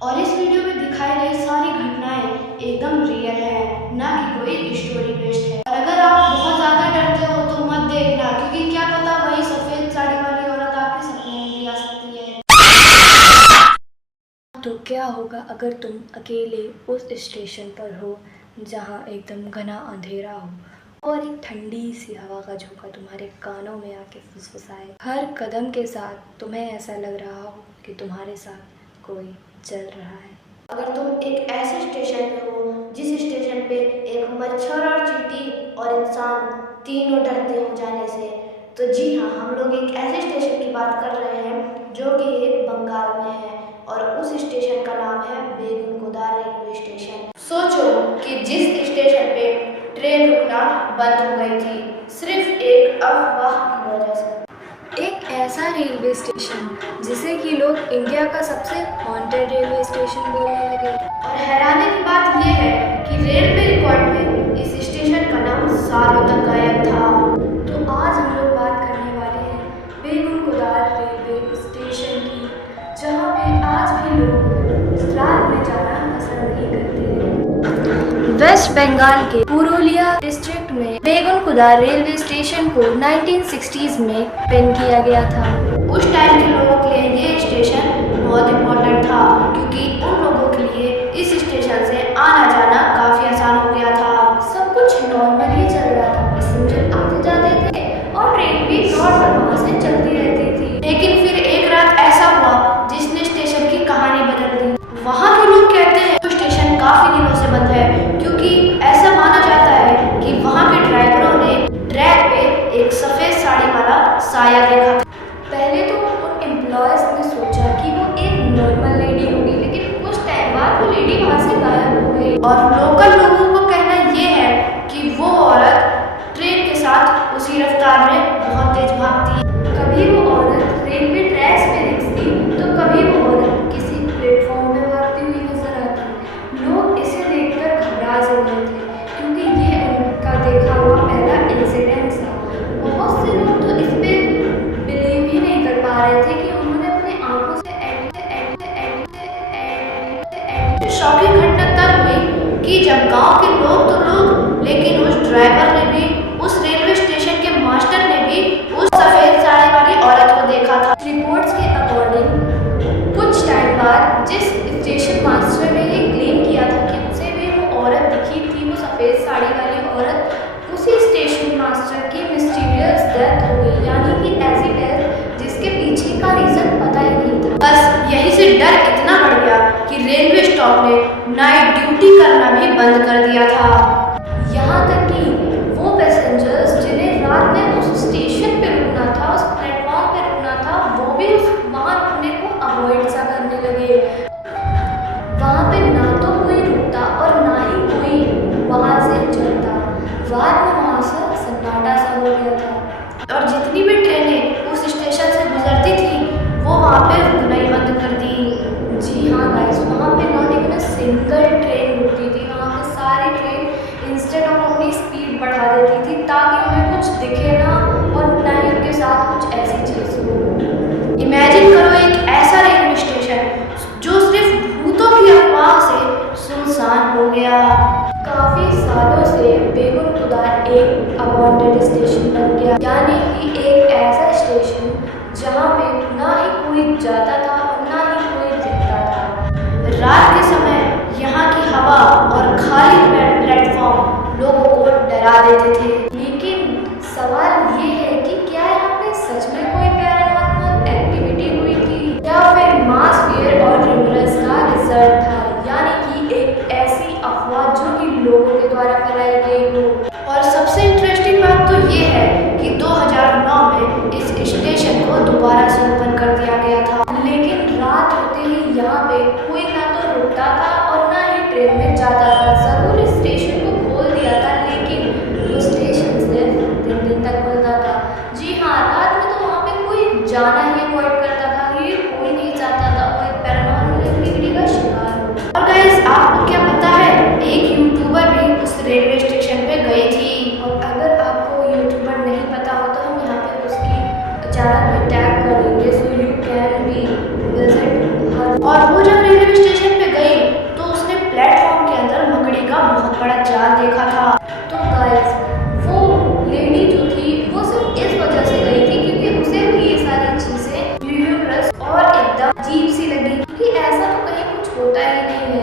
और इस वीडियो में दिखाई गई सारी घटनाएं एकदम रियल है, ना कि कोई स्टोरी बेस्ड है। और अगर आप बहुत ज़्यादा डरते हो तो मत देखना, क्योंकि क्या पता वही सफ़ेद साड़ी वाली औरत आपके सपने में भी आ सकती है। तो क्या होगा अगर तुम अकेले उस स्टेशन पर हो जहाँ एकदम घना अंधेरा हो और एक ठंडी सी हवा का झोंका तुम्हारे कानों में आके फुसफुसाए। हर कदम के साथ तुम्हें ऐसा लग रहा हो कि तुम्हारे साथ कोई चल रहा है। अगर तुम एक ऐसे स्टेशन पे हो जिस स्टेशन पे एक मच्छर और चींटी और इंसान तीनों डरते हो जाने से, तो जी हाँ, हम लोग एक ऐसे स्टेशन की बात कर रहे हैं जो कि एक बंगाल में है, और उस स्टेशन का नाम है बेगुनकुदा रेलवे स्टेशन। सोचो कि जिस स्टेशन पे ट्रेन रुकना बंद हो गई थी सिर्फ एक अफवाह की वजह से। एक ऐसा रेलवे स्टेशन जिसे कि लोग इंडिया का सबसे हॉन्टेड रेलवे स्टेशन बोलने लगे। और हैरानी की बात यह है कि रेलवे रिकॉर्ड में इस स्टेशन का नाम सालों तक गायब था। तो आज हम लोग बात करने वाले हैं बेगुनकुदा रेलवे स्टेशन की, जहाँ पे आज भी लोग रात में जाना पसंद नहीं करते। वेस्ट बंगाल के पुरुलिया डिस्ट्रिक्ट में बेगुनकुदा रेलवे स्टेशन को 1960s में ओपन किया गया था। उस टाइम के लोगों के लिए ये स्टेशन बहुत इम्पोर्टेंट था, क्योंकि उन लोगों के लिए इस स्टेशन से आना जाना काफ़ी आसान हो गया था। सब कुछ नॉर्मली चल रहा था, पैसेंजर आते जाते थे और ट्रेन भी नॉर्मल वहाँ से चलती रहती थी। लेकिन फिर एक रात ऐसा हुआ जिसने स्टेशन की कहानी बदल दी। वहाँ के लोग कहते हैं तो स्टेशन काफ़ी दिनों से बंद है, क्योंकि ऐसा माना जाता है कि वहाँ के ड्राइवरों ने ट्रैक पे एक सफ़ेद साड़ी वाला साया देखा था। पहले तो उन एम्प्लॉयज़ ने सोचा कि वो एक नॉर्मल लेडी होगी, लेकिन कुछ टाइम बाद वो लेडी वहाँ से गायब हो गई। और लोकल लोगों को कहना ये है कि वो औरत ट्रेन के साथ उसी रफ्तार में बहुत तेज भागती है। कभी वो औरत रेलवे ट्रैक्स पे दिखती तो कभी वो औरत किसी प्लेटफॉर्म पे भागती हुई नजर आती। लोग इसे देखकर घबरा जाते थे, क्योंकि ये उनका देखा हुआ पहला इंसिडेंट था। बहुत से लोग तो इस पे बिलीव ही नहीं कर पा रहे थे कि उन्होंने अपनी आंखों से शॉकिंग घटना तब हुई कि जब गांव के लोग तो लोग, लेकिन उस ड्राइवर ने भी, उस रेलवे स्टेशन के मास्टर ने भी उस सफेद साड़ी वाली औरत को देखा था। रिपोर्ट्स के अकॉर्डिंग कुछ टाइम बाद जिस स्टेशन मास्टर ने ये क्लेम किया था कि उसे भी वो औरत दिखी थी, वो सफ़ेद साड़ी वाली औरत, उसी स्टेशन मास्टर की मिस्टीरियस डेथ हो गई। यानी कि ऐसी डेथ जिसके पीछे का रीज़न पता ही नहीं था। बस यही से डर इतना बढ़ गया कि रेलवे स्टॉप ने नाइट ड्यूटी करना भी बंद कर दिया था। यहाँ तक कि वो पैसेंजर्स जिन्हें रात में उस स्टेशन पे रुकना था, उस प्लेटफॉर्म पे रुकना था, वो भी वहाँ रुकने को अवॉइड सा करने लगे। वहाँ पे ना तो कोई रुकता और ना ही कोई वहाँ से चलता। रात में वहाँ से सन्नाटा सा हो गया था, और जितनी भी ट्रेनें उस स्टेशन से गुजरती थी वो वहाँ पे रुकना ही बंद कर दी। जी हाँ गाइस, वहाँ पे नॉट इवन सिंगल ट्रेन रुकती थी। वहाँ पे सारी ट्रेन इंस्टेड ऑफ अपनी स्पीड बढ़ा देती थी ताकि उन्हें कुछ दिखे ना, और ना ही उनके साथ कुछ ऐसी चीज़ हो। इमेजिन करो एक ऐसा रेलवे स्टेशन जो सिर्फ भूतों की अफवाह से सुनसान हो गया। काफ़ी सालों से बेगुनकुदा एक अबॉन्डेड स्टेशन बन गया, यानी कि एक ऐसा स्टेशन जहाँ पे ना ही कोई जाता था और ना ही कोई दिखता था। रात के समय यहाँ की हवा और खाली प्लेटफॉर्म लोगों को डरा देते थे। लेकिन सवाल ये है कि क्या यहाँ पे सच में कोई पैरानॉर्मल एक्टिविटी हुई थी या फिर मास फियर और र्यूमर्स का रिजल्ट था, यानी कि एक ऐसी अफवाह जो कि लोगों के द्वारा फैलाई गई हो। और सबसे इंटरेस्टिंग बात तो ये है कि 2009 में इस स्टेशन को दोबारा से ओपन कर दिया गया था। लेकिन रात होते ही यहाँ पे कोई ना तो रुकता था और ना ही ट्रेन में जाता था। ज़रूर इस स्टेशन को खोल दिया था, लेकिन वो स्टेशन सिर्फ दिन तक खुलता था। जी हाँ, रात में तो वहाँ पे कोई जाना ही अवॉइड करता था, ये कोई नहीं चाहता था वो एक पैरानॉर्मल एक्टिविटी का शिकार हो। और गाइस, आपको क्या पता है, एक यूट्यूबर भी उस रेलवे स्टेशन पे गई थी। और अगर आपको यूट्यूबर नहीं पता हो तो हम यहाँ पे उसकी चैनल में टैग कर देंगे, so you can be visit her. और वो जब रेलवे स्टेशन होता ही नहीं है।